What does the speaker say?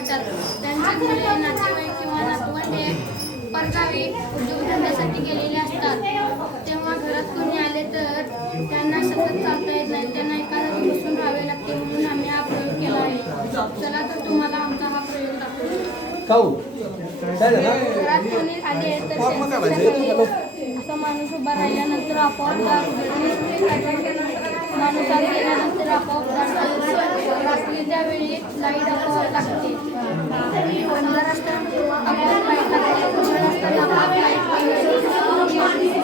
राहतात. त्यांचे मुले नातेवाईक किंवा नातवंडे परगावी उद्योगधंद्यासाठी गेलेले असतात. तेव्हा घरात कोणी आले तर त्यांना सतत चालता येत नाही, त्यांना एका जागी बसून राहावे लागते. म्हणून आम्ही हा प्रयोग केला आहे. चला तर तुम्हाला आमचा हा प्रयोग दाखवतो. घरात कोणी आले तर असा माणूस उभा राहिल्यानंतर आपोआप दार उघडते. माणूस आत गेल्यानंतर आपोआप दार रात्रीच्या वेळी लाईट आपोआप लागते. अंधार असताना आपोआप लाईट लागते. उजेड असताना आपोआप लाईट लागते.